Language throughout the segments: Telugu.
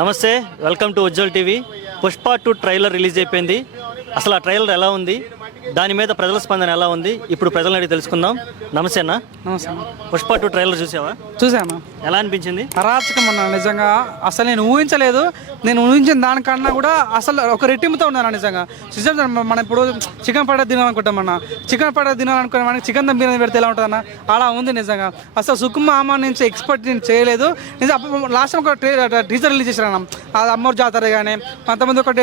నమస్తే, welcome to Ujjwal TV. Pushpa 2 trailer release అయిపోయింది. అసలు ఆ ట్రైలర్ ఎలా ఉంది, దాని మీద ప్రజల స్పందన ఎలా ఉంది, ఇప్పుడు ప్రజలను అడిగి తెలుసుకుందాం. నమస్తే అన్న. నమస్తే. పుష్ప 2 ట్రైలర్ చూసావా? చూసాను. ఎలా అనిపించింది? అరాచకం అన్న, నిజంగా అసలు నేను ఊహించలేదు. నేను ఊహించిన దానికన్నా కూడా అసలు ఒక రెట్టింపుతో ఉన్నాను నిజంగా. మనం ఇప్పుడు చికెన్ పడ తినాలనుకుంటామన్నా, చికెన్ పడ తినాలనుకునే మనకి చికెన్ దమ్ బిర్యానీ పెడితే ఎలా ఉంటుందన్న, అలా ఉంది నిజంగా. అసలు సుకుమామ నుంచి ఎక్స్పెక్ట్ నేను చేయలేదు నిజం. లాస్ట్ ఒక టీజర్ రిలీజ్ చేశాను అది అమ్మోర్ జాతర కానీ, అంతమంది ఒకటి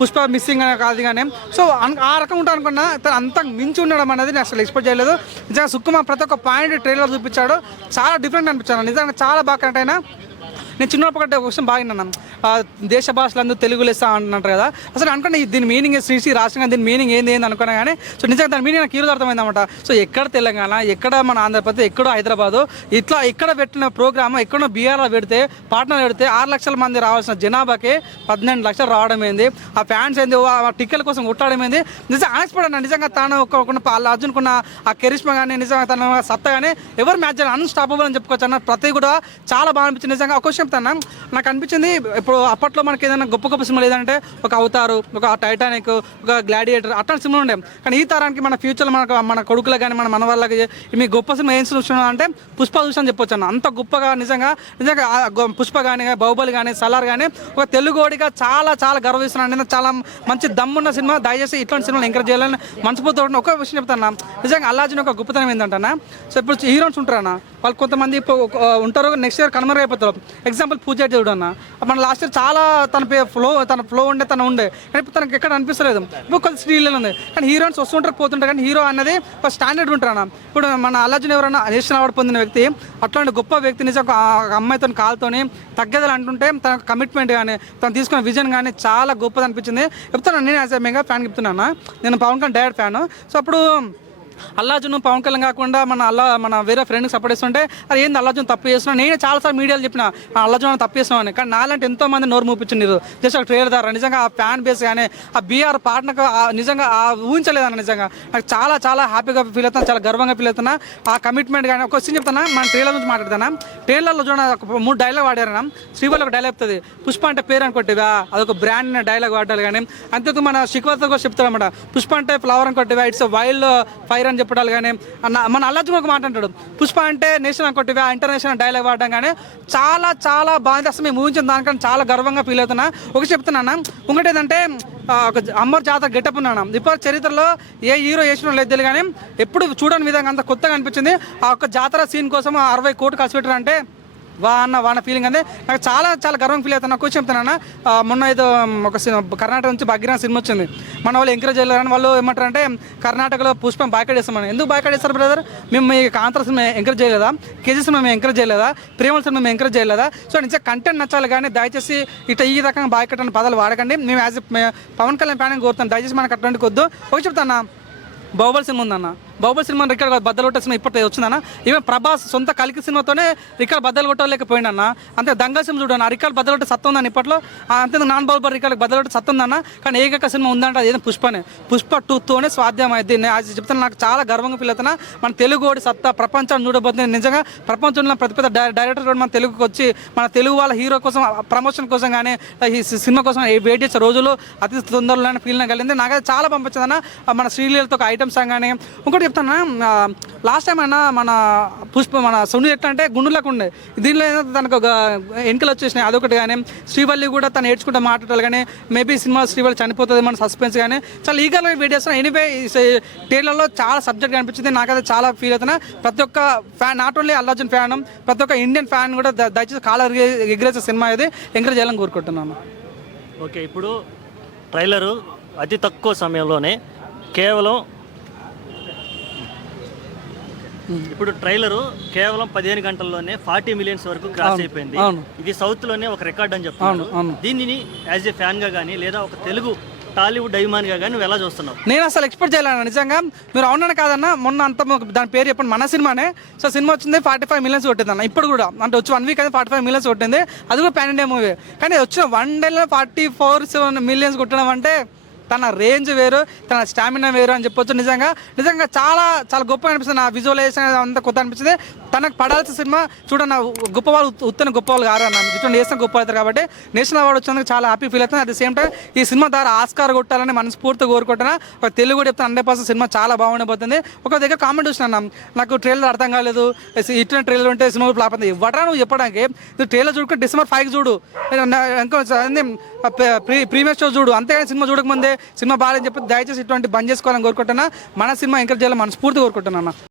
పుష్ప మిస్సింగ్ అనే కాదు కానీ. సో ఆ రకం ఉంటాను అనుకున్నా, అంత మించి ఉండడం అనేది నేను అసలు ఎక్స్పెక్ట్ చేయలేదు. నిజంగా సుకుమార్ ప్రతి ఒక్క పాయింట్ ట్రైలర్ చూపించాడు, చాలా డిఫరెంట్ అనిపించాను నిజంగా, చాలా బాగా కనెక్ట్ అయినా. నేను చిన్నప్పుడు ఒకటి క్వశ్చన్ బాగా విన్నాను, దేశ భాషలు అందరూ తెలుగు లెస్స అంటున్నారు కదా. అసలు అనుకున్నా దీని మీనింగ్ శ్రీ రాష్ట్రంగా దీని మీనింగ్ ఏంది అనుకున్నా కానీ, సో నిజంగా దాని మీనింగ్ నాకు ఈరోజు అర్థమైంది అనమాట. సో ఎక్కడ తెలంగాణ, ఎక్కడ మన ఆంధ్రప్రదేశ్, ఎక్కడో హైదరాబాదు, ఇట్లా ఇక్కడ పెట్టిన ప్రోగ్రామ్ ఎక్కడో బీఆర్లో పెడితే, పాట్నాలో పెడితే 6 లక్షల మంది రావాల్సిన జనాభాకి 18 లక్షలు రావడం ఏంది, ఆ ఫ్యాన్స్ ఏంది, ఆ టికెట్ల కోసం కొట్టడం ఏంది. నిజంగా అన్ఎక్స్పెక్టెడ్ అన్న. నిజంగా తను అర్జున్కున్న ఆ కెరిష్మా కానీ, నిజంగా తన సత్తా కానీ ఎవరు మ్యాచ్ చేయాలి, అన్స్టాపబుల్ అని చెప్పుకోవచ్చు అన్న. ప్రతి కూడా చాలా బాగా అనిపించింది నిజంగా. ఒక క్వశ్చన్ చెప్తాను, నాకు అనిపించింది ఇప్పుడు అప్పట్లో మనకి ఏదైనా గొప్ప గొప్ప సినిమాలు ఏదంటే ఒక అవతారు, ఒక టైటానిక్, ఒక గ్లాడియేటర్ అట్లాంటి సినిమాలు ఉండే. కానీ ఈ తరానికి మన ఫ్యూచర్లో మన కొడుకులకు కానీ మన వాళ్ళకి మీ గొప్ప సినిమా ఏం చూస్తున్నా అంటే పుష్ప చూసాను చెప్పొచ్చు అన్న. అంత గొప్పగా నిజంగా నిజంగా పుష్ప కానీ, బాహుబలి కానీ, సలార్ కానీ ఒక తెలుగుడిగా చాలా చాలా గర్వహిస్తున్నాను. చాలా మంచి దమ్మున్న సినిమా. దయచేసి ఇట్లాంటి సినిమాలు ఎంకరేజ్ చేయాలని మనస్ఫూర్తిగా ఉన్న ఒక విషయం చెప్తాను. నిజంగా అల్లాజున్ ఒక గొప్పతనం ఏంటంటన్నా, సో ఇప్పుడు హీరోన్స్ ఉంటారన్న, వాళ్ళు కొంతమంది ఇప్పుడు ఉంటారు, నెక్స్ట్ ఇయర్ కనుమరుగైపోతారు. ఎగ్జాంపుల్ పూజ దేవుడు అన్న, మన లాస్ట్ ఇయర్ చాలా తన ఫ్లో ఉండే కానీ ఇప్పుడు తనకి ఎక్కడ అనిపిస్తలేదు. ఇప్పుడు కొంచెం స్త్రీలు ఉంది, కానీ హీరోయిన్స్ వస్తుంటారు పోతుంటారు, కానీ హీరో అనేది ఒక స్టాండర్డ్ ఉంటారు అన్న. ఇప్పుడు మన అల్లాజున్ ఎవరైనా నేషనల్ అవార్డు పొందిన వ్యక్తి, అట్లాంటి గొప్ప వ్యక్తి నిజంగా అమ్మాయితో కాలుతోని తగ్గేదని అంటుంటే తన కమిట్మెంట్ కానీ, తను తీసుకున్న విజన్ కానీ చాలా గొప్పది అనిపించింది. చెప్తాను, నేను యాజ్ ఎ మెగా ఫ్యాన్ చెప్తున్నాను. నేను Pawan Kalyan direct fan. So అప్పుడు అల్లాజున్ పవన్ కళ్యాణ్ కాకుండా మన వేరే ఫ్రెండ్కి సపోర్ట్ చేస్తుంటే అది ఏంది అల్లాజున్ తప్పు చేస్తున్నాను. నేనే చాలాసార్లు మీడియాలో చెప్పిన అల్లాజున్ తప్పు చేస్తున్నాను అని. కానీ నాలాంటి ఎంతో మంది నోరు మూపించారు జస్ట్ ఒక ట్రైలర్ ద్వారా. నిజంగా ఆ ఫ్యాన్ బేస్ కానీ, ఆ బీఆర్ పాటనకు నిజంగా ఊహించలేదన్న. నిజంగా నాకు చాలా చాలా హ్యాపీగా ఫీల్ అవుతాను, చాలా గర్వంగా ఫీల్ అవుతున్నా. ఆ కమిట్మెంట్ కానీ ఒక క్వశ్చన్ చెప్తాను, మన ట్రైలర్ నుంచి మాట్లాడుతాను. ట్రైలర్లో చూడ 3 డైలాగ్ వాడారన్నా. శ్రీవల్ ఒక డైలాగ్ చెప్తుంది, పుష్ప అంటే పేరు అనుకోటివా, అదొక బ్రాండ్ డైలాగ్ వాడాలి. కానీ అంతేందుకు మన శిఖవర్తో కూడా చెప్తారన్నమాట, పుష్ప అంటే ఫ్లవర్ అనుకోటివా, ఇట్స్ వైల్డ్ ఫైర్ అని చెప్పడాలు. కానీ మన అల్లాజున్ ఒక మాట అంటాడు, పుష్ప అంటే నేషనల్ అనుకోటివా, ఇంటర్నేషనల్ డైలాగ్ వాడడం. కానీ చాలా చాలా బాగుంది. అసలు మేము ఊహించిన దానికన్నా చాలా గర్వంగా ఫీల్ అవుతున్నా. ఒక చెప్తున్నాను, ఇంకోటి ఏంటంటే ఒక అమ్మర్ జాతర గెటప్ ఉన్నాను. ఇప్పుడు చరిత్రలో ఏ హీరో వేసిన లేదు కానీ ఎప్పుడు చూడని విధంగా అంత కొత్తగా అనిపించింది. ఆ ఒక్క జాతర సీన్ కోసం 60 కోట్లు ఖర్చు పెట్టారంటే వాన ఫీలింగ్ అంటే నాకు చాలా చాలా గర్వంగా ఫీల్ అవుతాను. నాకు చెప్తానన్నా, మొన్న ఏదో ఒక కర్ణాటక నుంచి భగీరథ సినిమా వచ్చింది. మన వాళ్ళు ఎంకరేజ్ చేయాలని వాళ్ళు ఏమంటారంటే కర్ణాటకలో పుష్పం బాయ్కాట్ చేస్తామని. ఎందుకు బాయ్కాట్ చేస్తారు బ్రదర్? మేము మీ కాంతార సినిమా ఎంకరేజ్ చేయలేదా, కేజీ సినిమా మేము ఎంకరేజ్ చేయలేదా, ప్రేమల సినిమా మేము ఎంకరేజ్ చేయలేదా? సో నిజంగా కంటెంట్ నచ్చాలి, కానీ దయచేసి ఇట్లా ఈ రకంగా బాయ్కాట్ అనే పదాలు వాడకండి. మేము యాజ్ పవన్ కళ్యాణ్ ఫ్యాన్ కోరుతాను, దయచేసి మనకు అట్లాంటి కొద్దు. ఒక చెప్తాను, బాహుబలి సినిమా ఉందన్న, బాహుబలి సినిమా రికార్డ్ బద్దలు కొట్టే సినిమా ఇప్పటికే వచ్చిందన్న. ఈవెన్ ప్రభాస్ సొంత కలికి సినిమాతోనే రికార్డ్ బద్దలు కొట్టలేకపోయిందన్న. అంతే దంగల్ సినిమా చూడన్న, రికార్డ్ బద్దలు కొట్టే సత్తా ఉందని ఇప్పట్లో. అంతే నాన్ బాహుబలి రికార్డ్ బద్దలు కొట్టే సత్తా ఉందన్న. కానీ ఏకైక సినిమా ఉందంటే అదేదో పుష్పనే. పుష్ప 2తోనే స్వాధ్యం అయింది. అది చెప్తాను, నాకు చాలా గర్వంగా ఫీల్ అవుతున్నా. మన తెలుగుడి సత్తా ప్రపంచాన్ని చూడబోతుంది. నిజంగా ప్రపంచంలో ప్రతి పెద్ద డైరెక్టర్ కూడా మన తెలుగుకి వచ్చి మన తెలుగు వాళ్ళ హీరో కోసం ప్రమోషన్ కోసం కానీ ఈ సినిమా కోసం వెయిట్ చేసే రోజులు అతి తొందరలోనే ఫీల్ కలిగింది. నాకైతే చాలా పంపించిందన్న. మన శ్రీలీలతో ఒక ఐటమ్ సాంగ్ కానీ. ఇంకోటి చెప్తాను, లాస్ట్ టైం అయినా మన పుష్ప మన సునీల్ ఎట్లా అంటే గుండులకు ఉండే, దీనిలో తనకు ఒక ఎన్నికలు వచ్చేసినాయి అదొకటి. కానీ శ్రీవల్లి కూడా తను ఏడ్చుకుంటూ మాట్లాడాలి. కానీ మేబీ సినిమా శ్రీవల్లి చనిపోతుంది మన సస్పెన్స్. కానీ చాలా ఈగర్గా వెయిట్ చేస్తున్నాను. ఎనీవే ట్రైలర్లో చాలా సబ్జెక్ట్ కనిపించింది, నాకైతే చాలా ఫీల్ అవుతున్నా. ప్రతి ఒక్క ఫ్యాన్, నాట్ ఓన్లీ అల్లాజున్ ఫ్యాన్, ప్రతి ఒక్క ఇండియన్ ఫ్యాన్ కూడా దయచేసి కాలర్ ఎగిరేసే సినిమా ఇది ఎంకరేజ్ చేయాలని కోరుకుంటున్నాను. ఓకే, ఇప్పుడు ట్రైలరు అతి తక్కువ సమయంలోనే కేవలం 15 గంటల్లోనే 40 మిలియన్స్ వరకు క్రాస్ అయిపోయింది. ఇది సౌత్ లోనే ఒక రికార్డ్ అని చెప్తాను. దీనిని యాజ్ ఏ ఫ్యాన్ గా కానీ, లేదా ఒక తెలుగు టాలీవుడ్ అభిమానిగా కానీ నువ్వు ఎలా చూస్తున్నావు? నేను అసలు ఎక్స్పెక్ట్ చేయలేను నిజంగా. మీరు అవునని కాదన్నా, మొన్న అంత దాని పేరు చెప్పండి, మన సినిమానే. సో సినిమా వచ్చింది 45 మిలియన్స్ కొట్టింది అన్న. ఇప్పుడు కూడా అంటే వచ్చి 1 వీక్ అయితే 45 మిలియన్స్ కొట్టింది. అది కూడా పాన్ ఇండియా మూవీ. కానీ వచ్చిన 1 డేలో 44 మిలియన్స్ కొట్టడం అంటే తన రేంజ్ వేరు, తన స్టామినా వేరు అని చెప్పొచ్చు. నిజంగా నిజంగా చాలా చాలా గొప్ప అనిపిస్తుంది. నా విజువలైజేషన్ అంతా కొత్త అనిపించింది. తనకు పడాల్సిన సినిమా చూడన్న గొప్ప వాళ్ళు ఉత్తన గొప్ప వాళ్ళు కారు అన్న, ఇటువంటి చేసిన గొప్ప అవుతారు కాబట్టి నేషనల్ అవార్డు వచ్చినందుకు చాలా హ్యాపీ ఫీల్ అవుతుంది. అట్ ద సేమ్ టైం ఈ సినిమా ద్వారా ఆస్కార్ కొట్టాలని మనస్ఫూర్తిగా కోరుకుంటున్నా. ఒక తెలుగు కూడా చెప్తాను 100% సినిమా చాలా బాగుండిపోతుంది. ఒక దగ్గర కామెంట్ చూసినా నాకు ట్రైలర్ అర్థం కాలేదు, ఇటువంటి ట్రైలర్ ఉంటే సినిమా ఫ్లాప్ అవుతుంది. ఇవ్వరా నువ్వు చెప్పడానికి ట్రైలర్ చూడుకుంటే December 5 చూడు, ఇంకో ప్రీమియర్ షో చూడు, అంతేగాని సినిమా చూడకముందే సినిమా బాగాలని చెప్పి దయచేసి ఇటువంటి బంద్ చేసుకోవాలని కోరుకుంటున్నా. మన సినిమా ఎంకరేజ్ చేయాలని మనస్ఫూర్తి కోరుకుంటున్నా.